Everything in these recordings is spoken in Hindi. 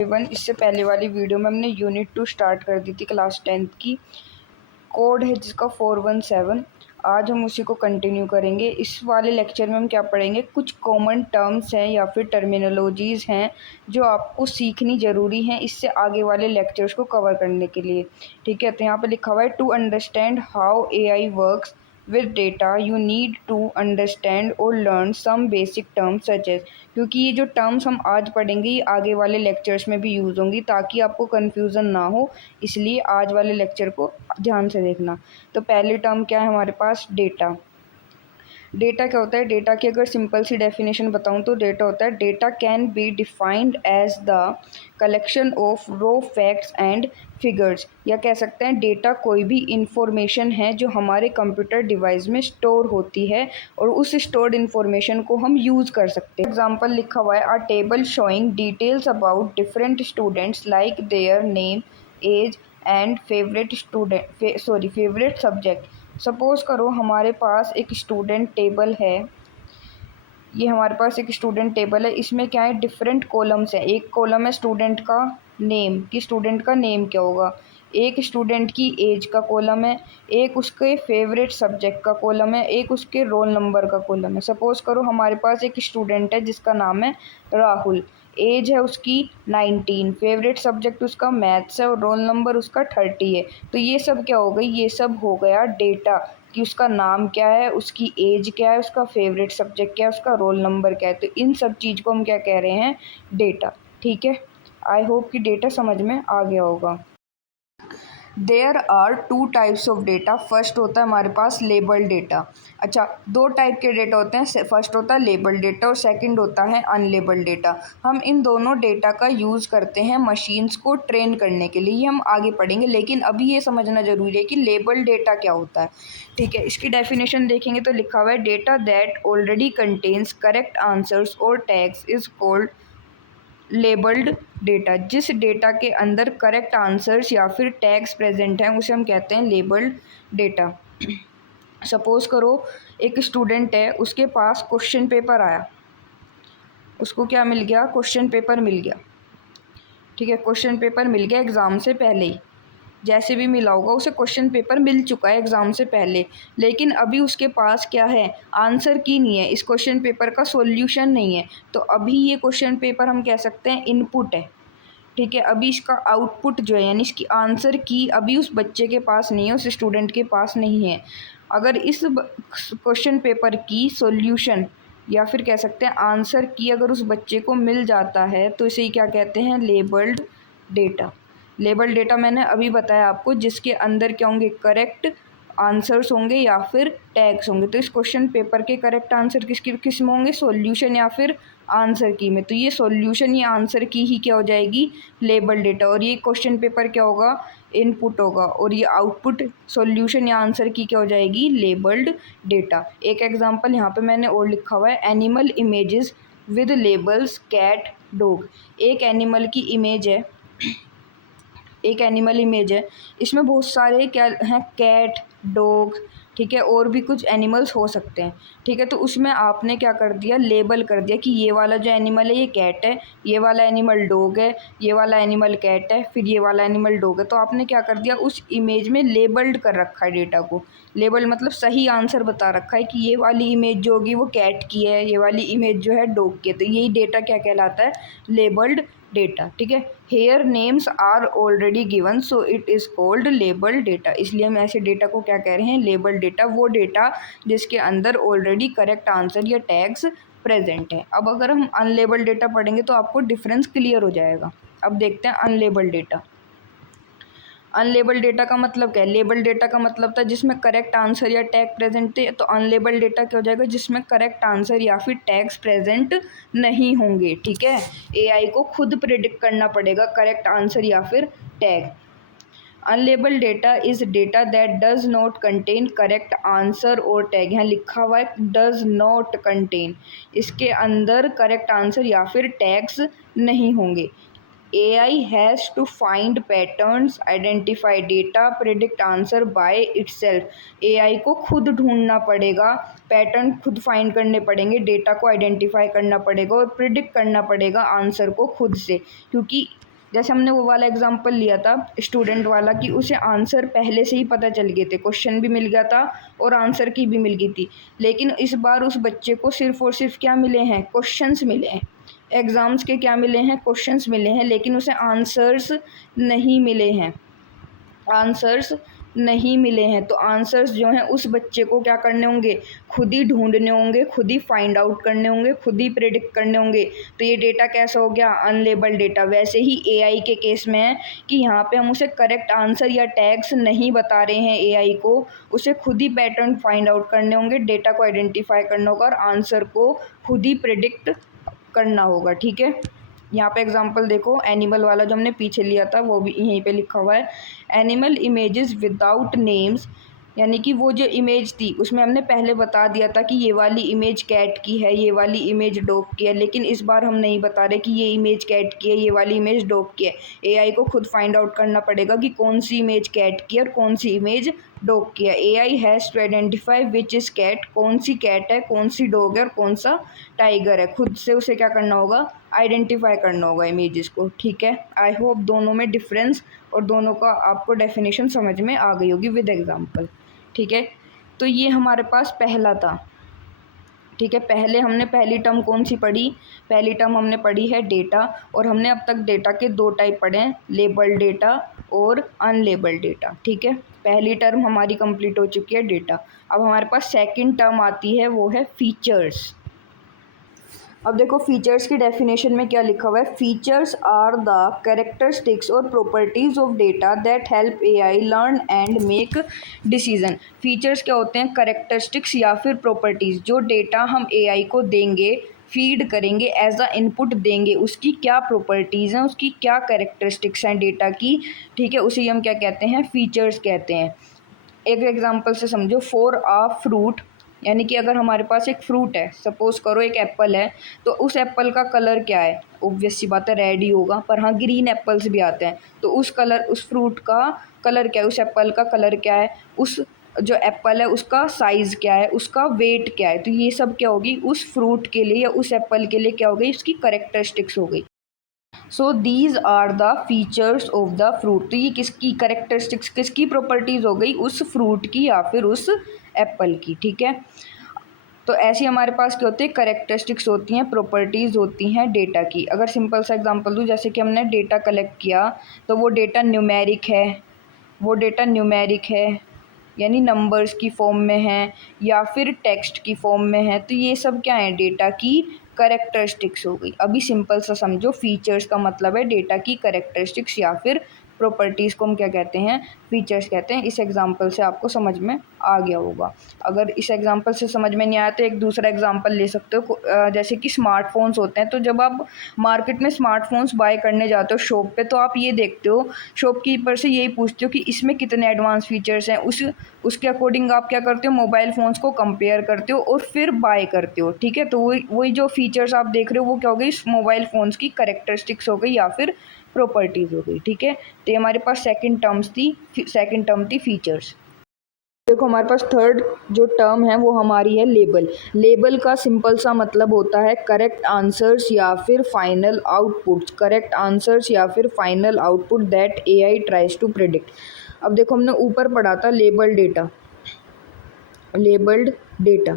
एवं इससे पहले वाली वीडियो में हमने यूनिट 2 स्टार्ट कर दी थी क्लास 10th की। कोड है जिसका 417। आज हम उसी को कंटिन्यू करेंगे। इस वाले लेक्चर में हम क्या पढ़ेंगे, कुछ कॉमन टर्म्स हैं या फिर टर्मिनोलॉजीज़ हैं जो आपको सीखनी ज़रूरी हैं इससे आगे वाले लेक्चर्स को कवर करने के लिए। ठीक है, तो यहाँ पे लिखा हुआ है to understand how AI works with data you need to understand और learn some basic terms such as. क्योंकि ये जो टर्म्स हम आज पढ़ेंगे ये आगे वाले लेक्चर्स में भी यूज़ होंगी ताकि आपको कन्फ्यूज़न ना हो, इसलिए आज वाले लेक्चर को ध्यान से देखना। तो पहली टर्म क्या है हमारे पास, डेटा। डेटा क्या होता है, डेटा की अगर सिंपल सी डेफिनेशन बताऊं तो डेटा होता है, data can be defined as the collection of raw facts and figures, या कह सकते हैं डेटा कोई भी इंफॉर्मेशन है जो हमारे कंप्यूटर डिवाइस में स्टोर होती है और उस स्टोर्ड इंफॉर्मेशन को हम यूज़ कर सकते हैं। एग्जाम्पल लिखा हुआ है, a table showing details about different students like their name, age and favourite subject. Suppose करो हमारे पास एक स्टूडेंट टेबल है, ये हमारे पास एक स्टूडेंट टेबल है, इसमें क्या है, डिफरेंट कॉलम्स हैं। एक कॉलम है स्टूडेंट का नेम, कि स्टूडेंट का नेम क्या होगा, एक स्टूडेंट की एज का कॉलम है, एक उसके फेवरेट सब्जेक्ट का कॉलम है, एक उसके रोल नंबर का कॉलम है। सपोज़ करो हमारे पास एक स्टूडेंट है जिसका नाम है राहुल, एज है उसकी 19, फेवरेट सब्जेक्ट उसका मैथ्स है और रोल नंबर उसका 30 है। तो ये सब क्या हो गई, ये सब हो गया डेटा, कि उसका नाम क्या है, उसकी एज क्या है, उसका फेवरेट सब्जेक्ट क्या है, उसका रोल नंबर क्या है। तो इन सब चीज़ को हम क्या कह रहे हैं, डेटा। ठीक है, आई होप कि डेटा समझ में आ गया होगा। There are two types of data. First होता है हमारे पास लेबल डेटा। अच्छा, दो टाइप के डेटा होते हैं, फर्स्ट होता है लेबल डेटा और सेकंड होता है अनलेबल डेटा। हम इन दोनों डेटा का यूज़ करते हैं मशीन्स को ट्रेन करने के लिए, ये हम आगे पढ़ेंगे, लेकिन अभी ये समझना ज़रूरी है कि लेबल डेटा क्या होता है। ठीक है, इसकी डेफिनेशन देखेंगे तो लिखा हुआ है, data that already contains correct answers और tags is called labelled data. जिस डेटा के अंदर करेक्ट आंसर्स या फिर टैग्स प्रेजेंट हैं उसे हम कहते हैं लेबल्ड डेटा। सपोज़ करो एक स्टूडेंट है, उसके पास क्वेश्चन पेपर आया, उसको क्या मिल गया, क्वेश्चन पेपर मिल गया। ठीक है, क्वेश्चन पेपर मिल गया एग्ज़ाम से पहले ही, जैसे भी मिला होगा उसे क्वेश्चन पेपर मिल चुका है एग्ज़ाम से पहले, लेकिन अभी उसके पास क्या है, आंसर की नहीं है, इस क्वेश्चन पेपर का सॉल्यूशन नहीं है। तो अभी ये क्वेश्चन पेपर हम कह सकते हैं इनपुट है। ठीक है, अभी इसका आउटपुट जो है यानी इसकी आंसर की अभी उस बच्चे के पास नहीं है, उस स्टूडेंट के पास नहीं है। अगर इस क्वेश्चन पेपर की सॉल्यूशन या फिर कह सकते हैं आंसर की अगर उस बच्चे को मिल जाता है तो इसे क्या कहते हैं, लेबल्ड डेटा। लेबल डेटा मैंने अभी बताया आपको, जिसके अंदर क्या होंगे, करेक्ट आंसर्स होंगे या फिर टैग्स होंगे। तो इस क्वेश्चन पेपर के करेक्ट आंसर किस में होंगे, सॉल्यूशन या फिर आंसर की में। तो ये सॉल्यूशन या आंसर की ही क्या हो जाएगी, लेबल डेटा, और ये क्वेश्चन पेपर क्या होगा, इनपुट होगा, और ये आउटपुट सॉल्यूशन या आंसर की क्या हो जाएगी, लेबल्ड डेटा। एक एग्जांपल यहाँ पे मैंने और लिखा हुआ है, animal images with labels cat dog. एक एनिमल की इमेज है, एक एनिमल इमेज है, इसमें बहुत सारे क्या हैं, कैट, डॉग, ठीक है, और भी कुछ एनिमल्स हो सकते हैं। ठीक है, तो उसमें आपने क्या कर दिया, लेबल कर दिया कि ये वाला जो एनिमल है ये कैट है, ये वाला एनिमल डॉग है, ये वाला एनिमल कैट है, फिर ये वाला एनिमल डॉग है। तो आपने क्या कर दिया, उस इमेज में लेबल्ड कर रखा है डेटा को। लेबल मतलब सही आंसर बता रखा है कि ये वाली इमेज जो होगी वो कैट की है, ये वाली इमेज जो है डॉग की है। तो यही डेटा क्या कहलाता है, लेबल्ड डेटा। ठीक है, here names are already given so it is called label data. इसलिए हम ऐसे डेटा को क्या कह रहे हैं, लेबल डेटा। वो डेटा जिसके अंदर ऑलरेडी करेक्ट आंसर या टैग्स प्रेजेंट है। अब अगर हम अनलेबल डेटा पढ़ेंगे तो आपको डिफरेंस क्लियर हो जाएगा। अब देखते हैं अनलेबल डेटा। अनलेबल डेटा का मतलब क्या है, लेबल डेटा का मतलब था जिसमें करेक्ट आंसर या टैग प्रेजेंट थे। तो अनलेबल डेटा क्या हो जाएगा, जिसमें करेक्ट आंसर या फिर टैग्स प्रेजेंट नहीं होंगे। ठीक है, एआई को खुद प्रेडिक्ट करना पड़ेगा करेक्ट आंसर या फिर tag. Unlabel data is data that does not contain correct answer और टैग। यहाँ लिखा हुआ है डज नॉट कंटेन, इसके अंदर करेक्ट आंसर या फिर टैग्स नहीं होंगे। AI has to find patterns, identify data, predict answer by itself। AI को खुद ढूंढना पड़ेगा, पैटर्न खुद फाइंड करने पड़ेंगे, डेटा को आइडेंटिफाई करना पड़ेगा और प्रिडिक्ट करना पड़ेगा आंसर को खुद से, क्योंकि जैसे हमने वो वाला एग्जांपल लिया था स्टूडेंट वाला कि उसे आंसर पहले से ही पता चल गए थे, क्वेश्चन भी मिल गया था और आंसर की भी मिल गई थी। लेकिन इस बार उस बच्चे को सिर्फ और सिर्फ क्या मिले हैं, क्वेश्चंस मिले हैं। एग्ज़ाम्स के क्या मिले हैं, क्वेश्चंस मिले हैं, लेकिन उसे आंसर्स नहीं मिले हैं, आंसर्स नहीं मिले हैं। तो आंसर्स जो हैं उस बच्चे को क्या करने होंगे, खुद ही ढूंढने होंगे, खुद ही फाइंड आउट करने होंगे, खुद ही प्रेडिक्ट करने होंगे। तो ये डेटा कैसा हो गया, अनलेबल्ड डेटा। वैसे ही एआई के केस में है कि यहाँ पे हम उसे करेक्ट आंसर या टैग्स नहीं बता रहे हैं एआई को, उसे खुद ही पैटर्न फाइंड आउट करने होंगे, डेटा को आइडेंटिफाई करना होगा और आंसर को खुद ही प्रिडिक्ट करना होगा। ठीक है, यहाँ पे एग्जांपल देखो, एनिमल वाला जो हमने पीछे लिया था वो भी यहीं पे लिखा हुआ है। एनिमल इमेजेस विदाउट नेम्स, यानी कि वो जो इमेज थी उसमें हमने पहले बता दिया था कि ये वाली इमेज कैट की है, ये वाली इमेज डॉग की है, लेकिन इस बार हम नहीं बता रहे कि ये इमेज कैट की है, ये वाली इमेज डॉग की है। एआई को खुद फाइंड आउट करना पड़ेगा कि कौन सी इमेज कैट की है और कौन सी इमेज डॉग की है। AI has to identify which is cat, कौन सी कैट है, कौन सी डॉग है और कौन सा टाइगर है। खुद से उसे क्या करना होगा, आइडेंटिफाई करना होगा इमेजेस को। ठीक है, आई होप दोनों में डिफरेंस और दोनों का आपको डेफिनेशन समझ में आ गई होगी विद एग्जांपल। ठीक है, तो ये हमारे पास पहला था। ठीक है, पहले हमने पहली टर्म कौन सी पढ़ी, पहली टर्म हमने पढ़ी है डेटा, और हमने अब तक डेटा के दो टाइप पढ़े हैं, लेबल्ड डेटा और अनलेबल्ड डेटा। ठीक है, पहली टर्म हमारी कंप्लीट हो चुकी है डेटा। अब हमारे पास सेकंड टर्म आती है, वो है फीचर्स। अब देखो फीचर्स की डेफिनेशन में क्या लिखा हुआ है, फीचर्स आर द कैरेक्टरिस्टिक्स और properties of data that help AI learn and make decision. Features क्या होते हैं, कैरेक्टरिस्टिक्स या फिर प्रॉपर्टीज, जो डेटा हम एआई को देंगे, फीड करेंगे, एज अ इनपुट देंगे, उसकी क्या प्रॉपर्टीज़ हैं, उसकी क्या कैरेक्टरिस्टिक्स हैं डेटा की। ठीक है, उसे हम क्या कहते हैं, फीचर्स कहते हैं। एक एग्जांपल से समझो, फॉर अ फ्रूट, यानी कि अगर हमारे पास एक फ्रूट है, सपोज करो एक एप्पल है, तो उस एप्पल का कलर क्या है, ऑब्वियस सी बात है रेड ही होगा, पर हाँ ग्रीन एप्पल्स भी आते हैं, तो उस कलर, उस फ्रूट का कलर क्या है, उस एप्पल का कलर क्या है, उस जो एप्पल है उसका साइज़ क्या है, उसका वेट क्या है। तो ये सब क्या होगी, उस फ्रूट के लिए या उस एप्पल के लिए क्या हो गई, उसकी करेक्टरिस्टिक्स हो गई। So these are the features of the fruit. तो ये किसकी करेक्टरिस्टिक्स, किसकी प्रॉपर्टीज़ हो गई, उस फ्रूट की या फिर उस एप्पल की। ठीक है, तो ऐसी हमारे पास क्या होती है, करेक्टरिस्टिक्स होती हैं, प्रॉपर्टीज़ होती हैं डेटा की। अगर सिंपल सा एग्जांपल दूँ, जैसे कि हमने डेटा कलेक्ट किया, तो वो डेटा न्यूमेरिक है, वो डेटा न्यूमेरिक है यानी नंबर्स की फॉर्म में है या फिर टेक्स्ट की फॉर्म में है, तो ये सब क्या है, डेटा की करेक्टरिस्टिक्स हो गई। अभी सिंपल सा समझो, फीचर्स का मतलब है डेटा की करेक्टरिस्टिक्स या फिर प्रॉपर्टीज़ को हम क्या कहते हैं, फीचर्स कहते हैं। इस एग्जांपल से आपको समझ में आ गया होगा। अगर इस एग्जांपल से समझ में नहीं आया तो एक दूसरा एग्जांपल ले सकते हो, जैसे कि स्मार्टफोन्स होते हैं। तो जब आप मार्केट में स्मार्टफोन्स बाय करने जाते हो शॉप पे, तो आप ये देखते हो, शॉपकीपर से यही पूछते हो कि इसमें कितने एडवांस फीचर्स हैं, उसके अकॉर्डिंग आप क्या करते हो, मोबाइल फ़ोन्स को कंपेयर करते हो और फिर बाय करते हो। ठीक है, तो वही जो फीचर्स आप देख रहे हो वो क्या हो गई, मोबाइल फ़ोन्स की करेक्टरिस्टिक्स हो गई या फिर प्रॉपर्टीज़ हो गई। ठीक है, तो ये हमारे पास सेकंड टर्म थी फीचर्स। देखो हमारे पास थर्ड जो टर्म है वो हमारी है लेबल। लेबल का सिंपल सा मतलब होता है करेक्ट आंसर्स या फिर फाइनल आउटपुट, करेक्ट आंसर्स या फिर final output that AI tries to predict. अब देखो हमने ऊपर पढ़ा था labelled data, labelled data,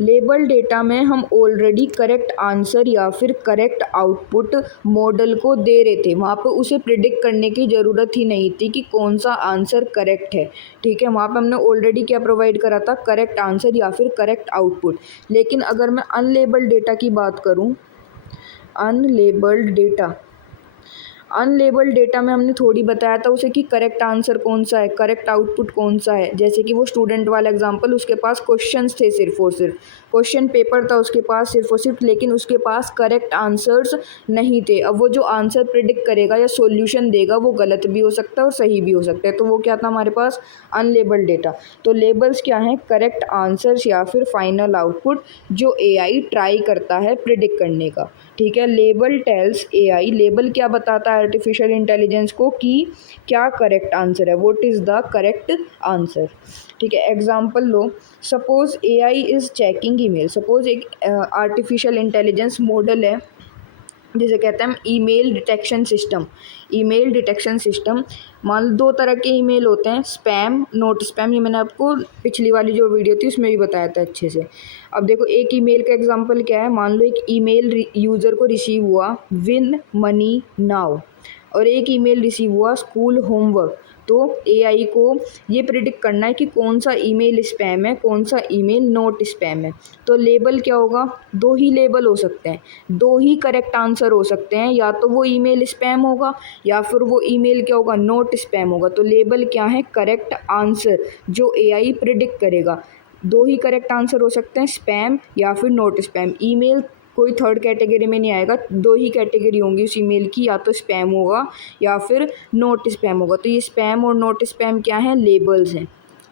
label data में हम ऑलरेडी करेक्ट आंसर या फिर करेक्ट आउटपुट मॉडल को दे रहे थे, वहाँ पे उसे प्रिडिक्ट करने की ज़रूरत ही नहीं थी कि कौन सा आंसर करेक्ट है। ठीक है, वहाँ पे हमने ऑलरेडी क्या प्रोवाइड करा था, करेक्ट आंसर या फिर करेक्ट आउटपुट। लेकिन अगर मैं अनलेबल्ड डेटा की बात करूँ, अनलेबल्ड डेटा, अनलेबल्ड डेटा में हमने थोड़ी बताया था उसे कि करेक्ट आंसर कौन सा है, करेक्ट आउटपुट कौन सा है। जैसे कि वो स्टूडेंट वाला एग्जांपल, उसके पास क्वेश्चंस थे सिर्फ और सिर्फ, क्वेश्चन पेपर था उसके पास सिर्फ और सिर्फ, लेकिन उसके पास करेक्ट आंसर्स नहीं थे। अब वो जो आंसर प्रिडिक्ट करेगा या सॉल्यूशन देगा वो गलत भी हो सकता है और सही भी हो सकता है, तो वो क्या था हमारे पास, अनलेबल्ड डेटा। तो लेबल्स क्या हैं, करेक्ट आंसर्स या फिर फाइनल आउटपुट जो एआई ट्राई करता है प्रिडिक्ट करने का। ठीक है, लेबल टेल्स एआई, लेबल क्या बताता है आर्टिफिशियल इंटेलिजेंस को कि क्या करेक्ट आंसर है, what is the correct answer. ठीक है, example low, suppose AI is checking email, suppose एक आर्टिफिशियल इंटेलिजेंस मॉडल है जिसे कहते हैं हम email detection system. Email detection system, मान लो 2 तरह के ईमेल होते हैं, स्पैम, नॉट स्पैम। ये मैंने आपको पिछली वाली जो वीडियो थी उसमें भी बताया था अच्छे से। अब देखो एक ईमेल का एग्जांपल क्या है, मान लो एक ईमेल यूज़र को रिसीव हुआ विन मनी नाउ, और एक ईमेल रिसीव हुआ स्कूल होमवर्क। तो एआई को ये प्रिडिक्ट करना है कि कौन सा ईमेल स्पैम है, कौन सा ईमेल नॉट स्पैम है। तो लेबल क्या होगा, 2 ही लेबल हो सकते हैं, 2 ही करेक्ट आंसर हो सकते हैं, या तो वो ईमेल स्पैम होगा या फिर वो ईमेल क्या होगा, नॉट स्पैम होगा। तो लेबल क्या है, करेक्ट आंसर जो एआई प्रिडिक्ट करेगा। 2 ही करेक्ट आंसर हो सकते हैं, स्पैम या फिर नॉट स्पैम। ईमेल कोई थर्ड कैटेगरी में नहीं आएगा, 2 ही कैटेगरी होंगी उस ईमेल की, या तो स्पैम होगा या फिर नॉट स्पैम होगा। तो ये स्पैम और नॉट स्पैम क्या है, लेबल्स हैं,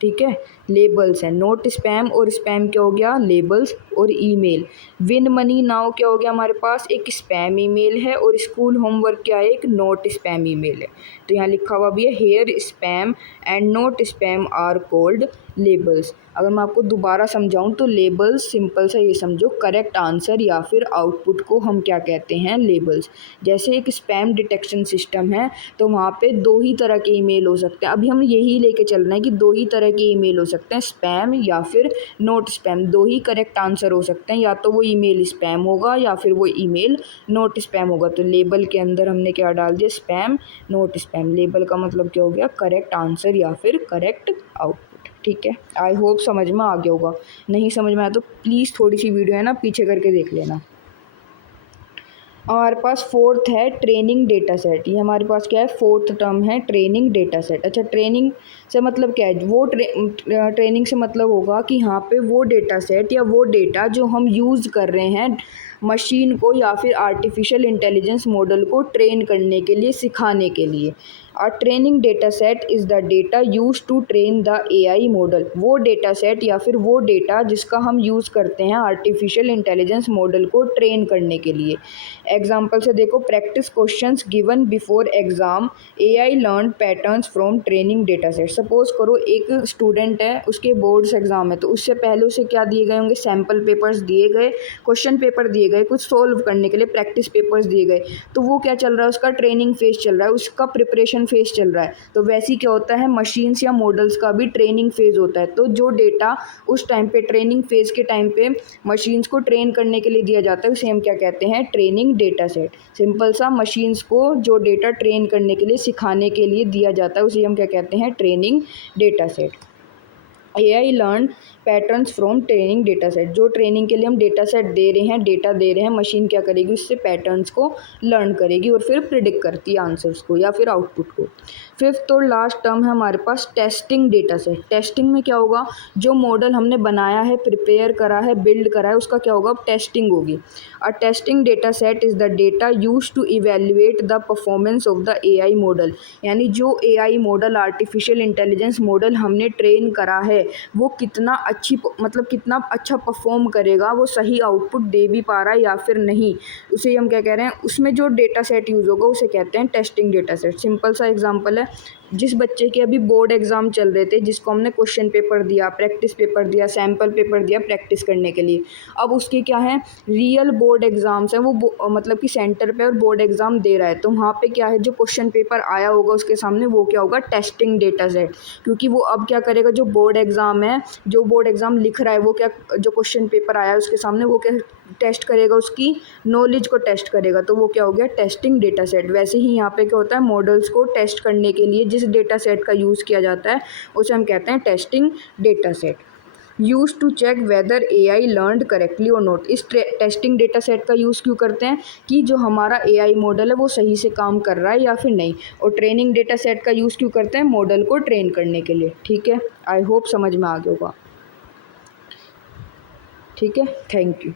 ठीक है, लेबल्स हैं। नॉट स्पैम और स्पैम क्या हो गया, लेबल्स और ईमेल। विन मनी नाउ क्या हो गया, हमारे पास एक स्पैम ईमेल है, और स्कूल होमवर्क क्या है, एक नॉट स्पैम ईमेल है। तो यहाँ लिखा हुआ भी है, here spam and not spam are called labels. अगर मैं आपको दोबारा समझाऊं तो लेबल्स, सिंपल सा ये समझो, करेक्ट आंसर या फिर आउटपुट को हम क्या कहते हैं, लेबल्स। जैसे एक स्पैम डिटेक्शन सिस्टम है तो वहाँ पे 2 ही तरह के ईमेल हो सकते हैं। अभी हम यही लेके चल रहे हैं कि 2 ही तरह के ईमेल हो सकते हैं, स्पैम या फिर not spam. 2 he correct answer हो सकते हैं, या तो वो ईमेल स्पैम होगा या फिर वो ईमेल नॉट स्पैम होगा। तो लेबल के अंदर हमने क्या डाल दिया, स्पैम नॉट स्पैम। लेबल का मतलब क्या हो गया, करेक्ट आंसर या फिर करेक्ट आउटपुट। ठीक है, आई होप समझ में आ गया होगा। नहीं समझ में आया तो प्लीज़ थोड़ी सी वीडियो है ना पीछे करके देख लेना। हमारे पास 4th है ट्रेनिंग डेटा सेट। ये हमारे पास क्या है, 4th टर्म है ट्रेनिंग डेटा सेट। अच्छा, ट्रेनिंग से मतलब क्या है, वो ट्रेनिंग से मतलब होगा कि यहाँ पे वो डेटा सेट या वो डेटा जो हम यूज़ कर रहे हैं मशीन को या फिर आर्टिफिशियल इंटेलिजेंस मॉडल को ट्रेन करने के लिए, सिखाने के लिए। A training data set is the data use to train the AI model. वो डेटा सेट या फिर वो डेटा जिसका हम यूज़ करते हैं आर्टिफिशियल इंटेलिजेंस मॉडल को ट्रेन करने के लिए। एग्जाम्पल से देखो, practice questions given before exam, AI learn patterns from training data set. Suppose करो एक स्टूडेंट है, उसके बोर्ड्स एग्जाम है, तो उससे पहले उसे क्या दिए गए होंगे, सैम्पल पेपर्स दिए गए, क्वेश्चन पेपर दिए गए, कुछ सोल्व करने के लिए प्रैक्टिस पेपर्स दिए गए। तो वो क्या चल रहा है, उसका ट्रेनिंग फेज चल रहा है, उसका प्रिपरेशन फेज चल रहा है। तो वैसे ही क्या होता है, मशीन्स या मॉडल्स का भी ट्रेनिंग फेज होता है। तो जो डेटा उस टाइम पे ट्रेनिंग फेज के टाइम पे मशीन्स को ट्रेन करने के लिए दिया जाता है, उसे हम क्या कहते हैं, ट्रेनिंग डेटा सेट। सिंपल सा, मशीन्स को जो डेटा ट्रेन करने के लिए, सिखाने के लिए दिया जाता है, उसे हम क्या कहते हैं, training data set. AI learn patterns from training data set. जो ट्रेनिंग के लिए हम डेटा सेट दे रहे हैं, डेटा दे रहे हैं, मशीन क्या करेगी, उससे पैटर्न्स को लर्न करेगी और फिर प्रिडिक्ट करती है आंसर्स को या फिर आउटपुट को। 5th और लास्ट टर्म है हमारे पास टेस्टिंग डेटा सेट। टेस्टिंग में क्या होगा, जो मॉडल हमने बनाया है, प्रिपेयर करा है, बिल्ड करा है, उसका क्या होगा, टेस्टिंग होगी। A testing data set is the data use to evaluate the performance of the AI model. यानी जो AI model, artificial intelligence model हमने ट्रेन करा है, वो कितना कितना अच्छा परफॉर्म करेगा, वो सही आउटपुट दे भी पा रहा है या फिर नहीं, उसे हम क्या कह रहे हैं, उसमें जो डेटा सेट यूज़ होगा उसे कहते हैं टेस्टिंग डेटा सेट। सिंपल सा एग्जांपल है, जिस बच्चे के अभी बोर्ड एग्ज़ाम चल रहे थे, जिसको हमने क्वेश्चन पेपर दिया, प्रैक्टिस पेपर दिया, सैम्पल पेपर दिया प्रैक्टिस करने के लिए, अब उसके क्या है, रियल बोर्ड एग्ज़ाम्स हैं, वो मतलब कि सेंटर पे और बोर्ड एग्ज़ाम दे रहा है। तो वहाँ पे क्या है, जो क्वेश्चन पेपर आया होगा उसके सामने, वो क्या होगा, टेस्टिंग डेटा सेट। क्योंकि वो अब क्या करेगा, जो बोर्ड एग्ज़ाम है, जो बोर्ड एग्ज़ाम लिख रहा है, वो क्या, जो क्वेश्चन पेपर आया है उसके सामने, वो क्या टेस्ट करेगा, उसकी नॉलेज को टेस्ट करेगा। तो वो क्या हो गया, टेस्टिंग डेटा सेट। वैसे ही यहाँ पे क्या होता है, मॉडल्स को टेस्ट करने के लिए जिस डेटा सेट का यूज़ किया जाता है उसे हम कहते हैं testing data set. Use to check whether AI learned correctly और नॉट। इस टेस्टिंग डेटा सेट का यूज़ क्यों करते हैं, कि जो हमारा एआई मॉडल है वो सही से काम कर रहा है या फिर नहीं। और ट्रेनिंग डेटा सेट का यूज़ क्यों करते हैं, मॉडल को ट्रेन करने के लिए। ठीक है, आई होप समझ में आ गया होगा। ठीक है, थैंक यू।